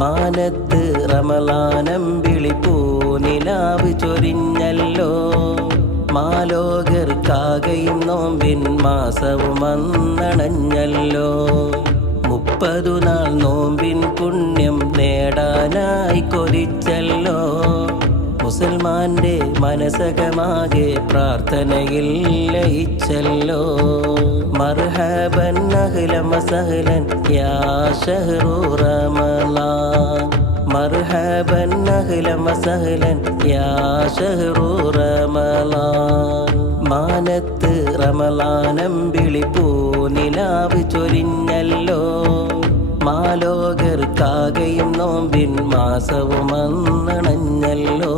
മാനത്ത് റമളാനമ്പിളി പൂനിലാവ് ചൊരിഞ്ഞല്ലോ. മാലോകർക്കാകെയും നോമ്പിൻ മാസവും അന്നണഞ്ഞല്ലോ. 30 നാൾ നോമ്പിൻ പുണ്യം നേടാനായി കൊതിച്ചല്ലോ. മുസൽമാന്റെ മനസകമാകെ പ്രാർത്ഥനയിൽ ലയിച്ചല്ലോ. മർഹബൻ അഹ്ലൻ വസഹ്ലൻ യാ ശഹ്റു റമളാൻ. മർഹബൻ അഹ്ലൻ വസഹ്ലൻ യാ ശഹ്റു റമളാൻ. മാനത്ത് റമളാനമ്പിളി പൂനിലാവ് ചൊരിഞ്ഞല്ലോ. മാലോകർക്കാകെയും നോമ്പിൻ മാസവും അന്നണഞ്ഞല്ലോ.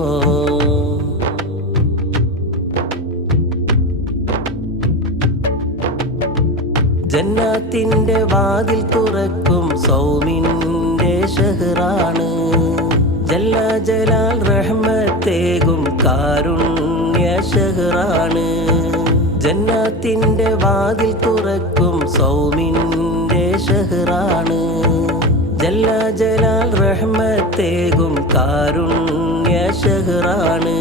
ജന്നാത്തിന്റെ വാതിൽ തുറക്കും സൗമിന്റെ ഷഹ്റാണ്. ജല്ല ജലാൽ റഹ്മത്തേകും കാരുണ്യ ഷഹ്റാണ്. ജന്നാത്തിന്റെ വാതിൽ തുറക്കും സൗമിന്റെ ഷഹ്റാണ്. ജല്ല ജലാൽ റഹ്മത്തേകും കാരുണ്യ ഷഹ്റാണ്.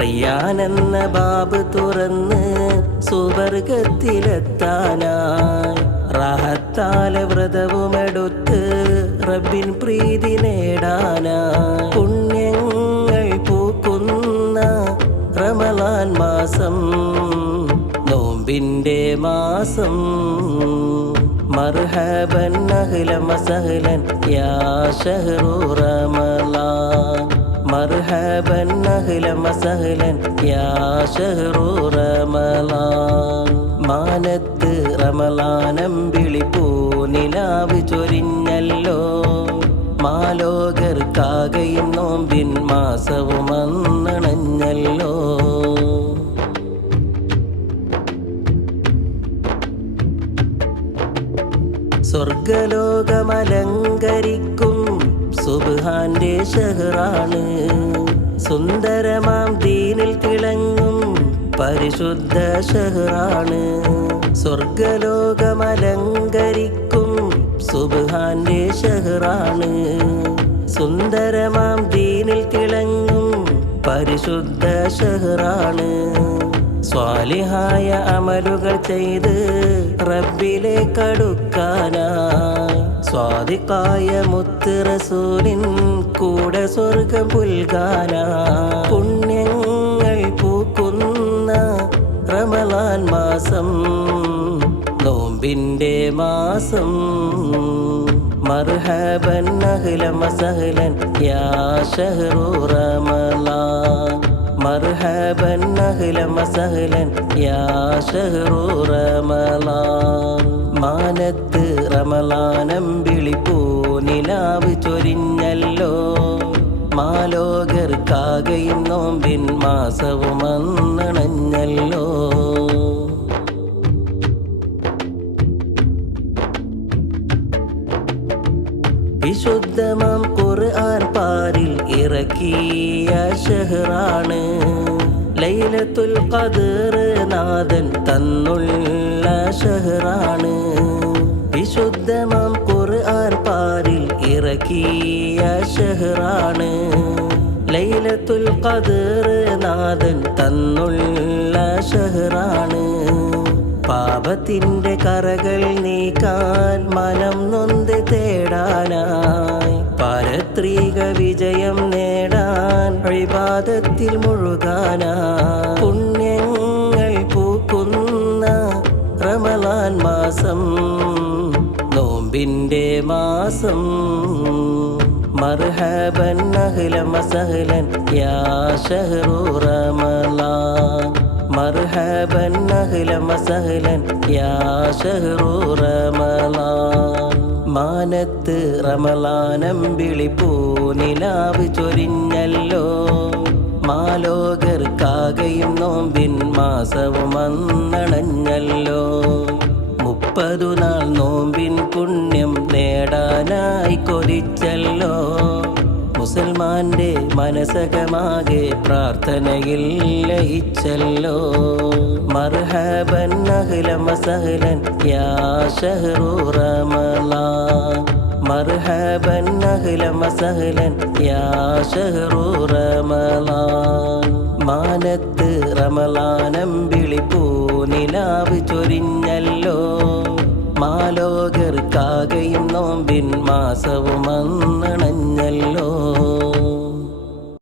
റയ്യാനെന്ന ബാബ് തുറന്ന് സുവർഗത്തിലെത്താനായി റാഹത്താലെ വ്രതവുമെടുത്ത് റബ്ബിൻ പ്രീതി നേടാനായി പുണ്യങ്ങൾ പൂക്കുന്ന റമളാൻ മാസം, നോമ്പിന്റെ മാസം. മർഹബൻ അഹ്ലൻ വസഹ്ലൻ യാ ശഹ്റു റമളാൻ. മർഹബൻ അഹ്ലൻ വസഹ്ലൻ യാ ശഹ്റു റമളാൻ. മാനത്ത് റമളാനമ്പിളി പൂനിലാവ് ചൊരിഞ്ഞല്ലോ. മാലോകർക്കാകെയും നോമ്പിൻ മാസവും അന്നണഞ്ഞല്ലോ. സ്വർഗലോകമലങ്കരിക്കും സുബ്ഹാന്റെ ഷഹ്റാണ്. സുന്ദരമാം ദീനിൽ തിളങ്ങും പരിശുദ്ധ ഷഹ്റാണ്. സ്വർഗലോകമലങ്കരിക്കും സുബ്ഹാന്റെ ഷഹ്റാണ്. സുന്ദരമാം ദീനിൽ തിളങ്ങും പരിശുദ്ധ ഷഹ്റാണ്. സ്വാലിഹായ അമലുകൾ ചെയ്ത് റബ്ബിലേക്കടുക്കാനായി സ്വാദിഖായ മുത്ത് റസൂലിൻ കൂടെ സ്വർഗം പുൽകാനായി പുണ്യങ്ങൾ പൂക്കുന്ന റമളാൻ മാസം, നോമ്പിന്റെ മാസം. മർഹബൻ അഹ്ലൻ വസഹ്ലൻ യാ ശഹ്റു റമളാൻ. മർഹബൻ അഹ്ലൻ വസഹ്ലൻ യാ ശഹ്റു റമളാൻ. മാനത്ത് റമളാനമ്പിളി പൂനിലാവ് ചൊരിഞ്ഞല്ലോ. മാലോകർക്കാകെയും നോമ്പിൻ മാസവും അന്നണഞ്ഞല്ലോ. വിശുദ്ധമാം ഖുർആൻ പാരിൽ ഇറക്കിയ ഷഹ്റാണ്. ലൈലത്തുൽ ഖദ്ർ നാഥൻ തന്നുള്ള ഷഹ്റാണ്. വിശുദ്ധമാം ഖുർആൻ പാരിൽ ഇറക്കിയ ഷഹ്റാണ്. ലൈലത്തുൽ ഖദ്ർ നാഥൻ തന്നുള്ള ഷഹ്റാണ്. പാപത്തിന്റെ കറകൾ നീക്കാൻ മനം നൊന്ത് തേടാനായി പാരത്രിക വിജയം നേടാൻ ഇബാദത്തിൽ മുഴുകാനായി പുണ്യങ്ങൾ പൂക്കുന്ന റമളാൻ മാസം, നോമ്പിന്റെ മാസം. മർഹബൻ അഹ്ലൻ വസഹ്ലൻ യാ ശഹ്റു റമളാൻ. മർഹബൻ അഹ്ലൻ വസഹ്ലൻ യാ ശഹ്റു റമളാൻ. മാനത്ത് റമളാനമ്പിളി പൂനിലാവ് ചൊരിഞ്ഞല്ലോ. മാലോകർക്കാകെയും നോമ്പിൻ മാസവും അന്നണഞ്ഞല്ലോ. 30 നാൾ നോമ്പിൻ പുണ്യം നേടാനായി കൊതിച്ചല്ലോ. മുസൽമാന്റെ മനസകമാകെ പ്രാർത്ഥനയിൽ ലയിച്ചല്ലോ. മർഹബൻ അഹ്ലൻ വസഹ്ലൻ യാ ശഹ്റു റമളാൻ. മർഹബൻ അഹ്ലൻ വസഹ്ലൻ യാ ശഹ്റു റമളാൻ. മാനത്ത് റമളാനമ്പിളി പൂനിലാവ് ചൊരിഞ്ഞല്ലോ, മാലോകർക്കാകെയും നോമ്പിൻ മാസവും വന്നണഞ്ഞല്ലോ.